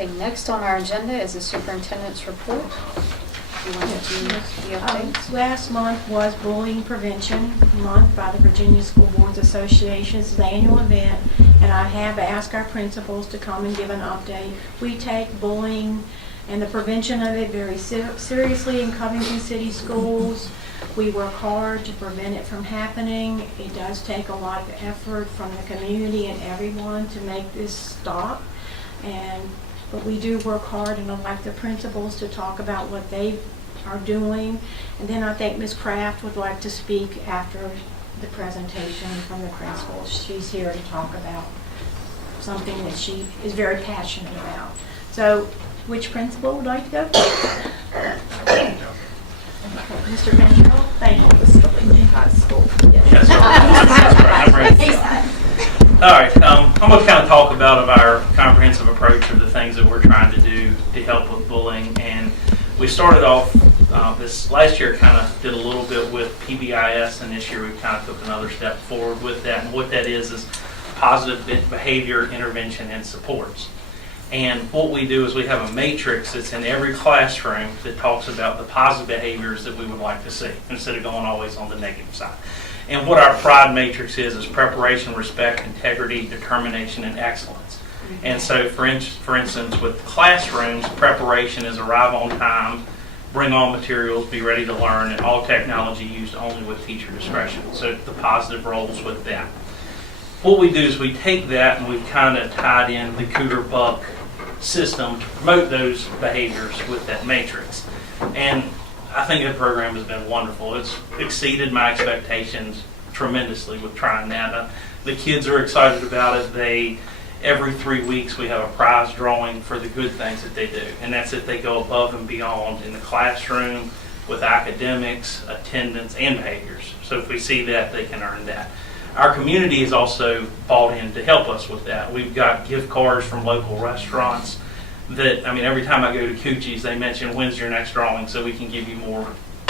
Okay, next on our agenda is the Superintendent's Report. You want to do the updates? Last month was Bullying Prevention Month by the Virginia School Boards Association. It's an annual event, and I have asked our principals to come and give an update. We take bullying and the prevention of it very seriously in Covington City Schools. We work hard to prevent it from happening. It does take a lot of effort from the community and everyone to make this stop. But we do work hard, and I'd like the principals to talk about what they are doing. And then I think Ms. Kraft would like to speak after the presentation from the principal. She's here to talk about something that she is very passionate about. So, which principal would like to go? Mr. Cantrell, thank you. High school. Yes. All right, I'm going to kind of talk about our comprehensive approach of the things that we're trying to do to help with bullying. And we started off this last year, kind of did a little bit with PBIS, and this year we kind of took another step forward with that. And what that is positive behavior intervention and supports. And what we do is we have a matrix that's in every classroom that talks about the positive behaviors that we would like to see, instead of going always on the negative side. And what our PRIDE matrix is preparation, respect, integrity, determination, and excellence. And so, for instance, with classrooms, preparation is arrive on time, bring all materials, be ready to learn, and all technology used only with teacher discretion. So the positive roles with that. What we do is we take that and we've kind of tied in the Cougar Buck system to promote those behaviors with that matrix. And I think the program has been wonderful. It's exceeded my expectations tremendously with trying that. The kids are excited about it. Every 3 weeks we have a prize drawing for the good things that they do. And that's if they go above and beyond in the classroom with academics, attendance, and behaviors. So if we see that, they can earn that. Our community is also bought in to help us with that. We've got gift cards from local restaurants that, every time I go to Coochie's, they mention, when's your next drawing, so we can give you more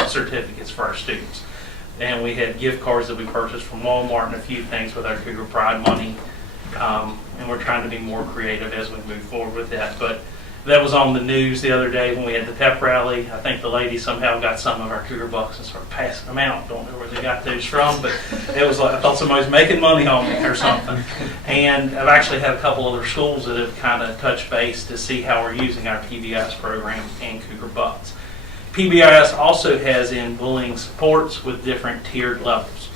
certificates for our students. And we had gift cards that we purchased from Walmart and a few things with our Cougar Pride money. And we're trying to be more creative as we move forward with that. But that was on the news the other day when we had the pep rally. I think the lady somehow got some of our Cougar Bucks and started passing them out. Don't know where they got those from, but it was like I thought somebody was making money on me or something. And I've actually had a couple other schools that have kind of touched base to see how we're using our PBIS program and Cougar Bucks. PBIS also has in bullying supports with different tiered levels.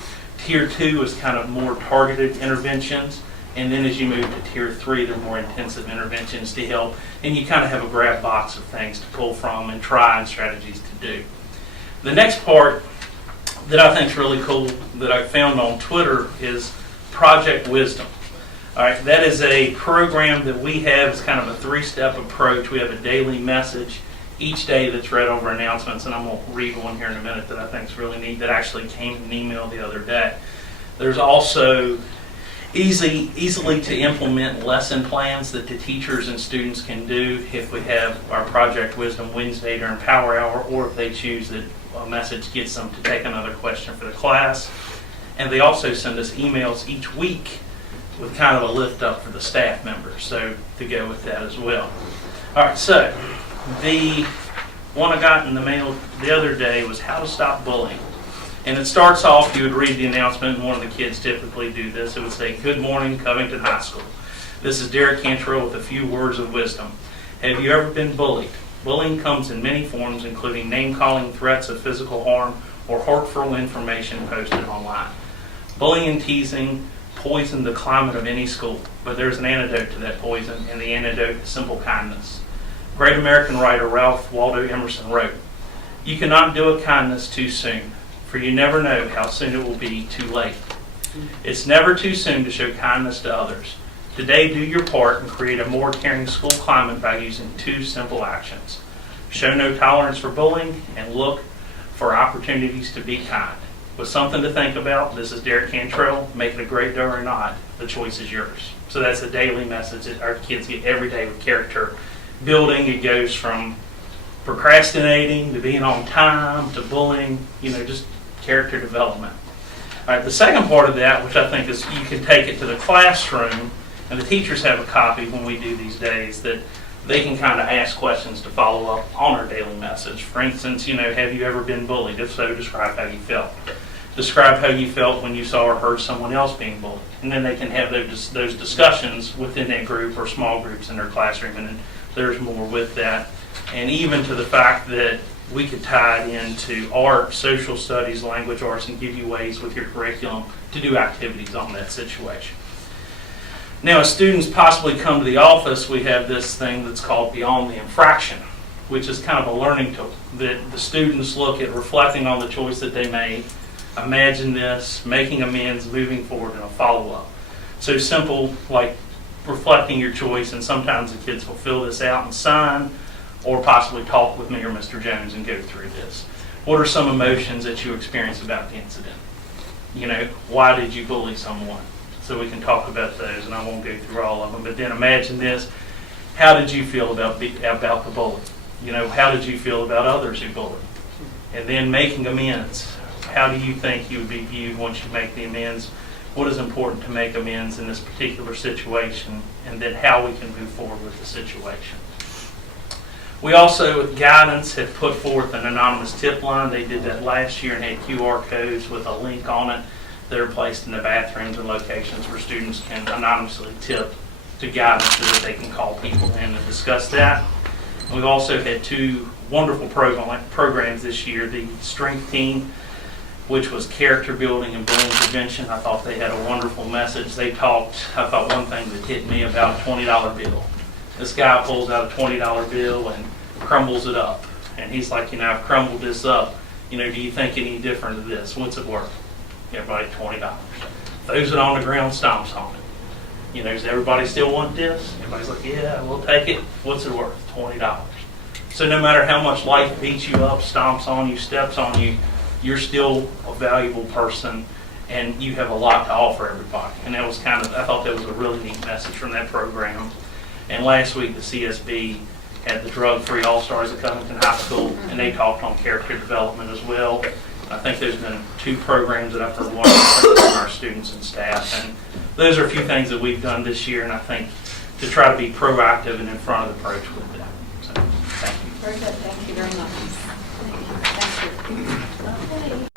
Tier 2 is kind of more targeted interventions. And then as you move to Tier 3, they're more intensive interventions to help. And you kind of have a grab box of things to pull from and try and strategies to do. The next part that I think is really cool that I found on Twitter is Project Wisdom. All right, that is a program that we have. It's kind of a 3-step approach. We have a daily message each day that's read over announcements. And I'm going to read one here in a minute that I think is really neat that actually came in an email the other day. There's also easily to implement lesson plans that the teachers and students can do if we have our Project Wisdom Wednesday during Power Hour, or if they choose that a message gets them to take another question for the class. And they also send us emails each week with kind of a lift up for the staff members, so to go with that as well. All right, so the one I got in the mail the other day was how to stop bullying. And it starts off, you would read the announcement, and one of the kids typically do this. It would say, "Good morning, Covington High School. This is Derek Cantrell with a few words of wisdom. Have you ever been bullied? Bullying comes in many forms, including name-calling, threats of physical harm, or hurtful information posted online. Bullying and teasing poison the climate of any school, but there's an antidote to that poison, and the antidote is simple kindness." Great American writer Ralph Waldo Emerson wrote, "You cannot do a kindness too soon, for you never know how soon it will be too late. It's never too soon to show kindness to others. Today, do your part and create a more caring school climate by using 2 simple actions. Show no tolerance for bullying and look for opportunities to be kind." With something to think about, this is Derek Cantrell. Make it a great day or not, the choice is yours. So that's a daily message that our kids get every day with character building. It goes from procrastinating to being on time to bullying, just character development. All right, the second part of that, which I think is you can take it to the classroom, and the teachers have a copy when we do these days, that they can kind of ask questions to follow up on our daily message. For instance, have you ever been bullied? If so, describe how you felt. Describe how you felt when you saw or heard someone else being bullied. And then they can have those discussions within that group or small groups in their classroom, and then there's more with that. And even to the fact that we could tie it into art, social studies, language arts, and give you ways with your curriculum to do activities on that situation. Now, as students possibly come to the office, we have this thing that's called Beyond the Infraction, which is kind of a learning tool that the students look at reflecting on the choice that they made, imagine this, making amends, moving forward, and a follow-up. So simple, like reflecting your choice, and sometimes the kids will fill this out and sign, or possibly talk with me or Mr. Jones and go through this. What are some emotions that you experienced about the incident? Why did you bully someone? So we can talk about those, and I won't go through all of them. But then imagine this: how did you feel about the bully? How did you feel about others who bullied? And then making amends. How do you think you would be viewed once you make the amends? What is important to make amends in this particular situation? And then how we can move forward with the situation. We also, with guidance, have put forth an anonymous tip line. They did that last year and had QR codes with a link on it that are placed in the bathrooms and locations where students can anonymously tip to guidance so that they can call people in and discuss that. And we've also had two wonderful programs this year. The Strength Team, which was character building and bullying prevention. I thought they had a wonderful message. They talked, I thought one thing that hit me about a $20 bill. This guy pulls out a $20 bill and crumbles it up. And he's like, I've crumbled this up. Do you think any different of this? What's it worth? Everybody, $20. Throws it on the ground, stomps on it. Does everybody still want this? Everybody's like, yeah, we'll take it. What's it worth? $20. So no matter how much life beats you up, stomps on you, steps on you, you're still a valuable person, and you have a lot to offer everybody. And that was I thought that was a really neat message from that program. And last week, the CSB had the Drug-Free All-Stars at Covington High School, and they talked on character development as well. I think there's been two programs that I've heard wonderful from our students and staff, and those are a few things that we've done this year, and I think to try to be proactive and in front of the approach with that. So, thank you. Very good. Thank you very much. Thank you.